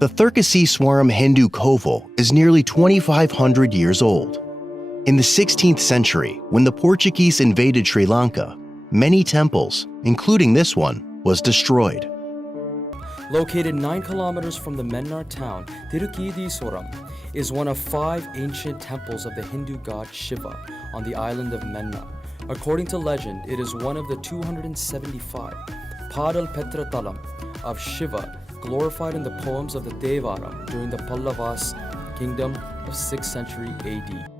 The Thirukketheeswaram Hindu Koval is nearly 2,500 years old. In the 16th century, when the Portuguese invaded Sri Lanka, many temples, including this one, was destroyed. Located 9 kilometers from the Mannar town, Thirukketheeswaram is one of 5 ancient temples of the Hindu god Shiva on the island of Mannar. According to legend, it is one of the 275 Paadal Petra of Shiva glorified in the poems of the Tevaram during the Pallava's kingdom of 6th century AD.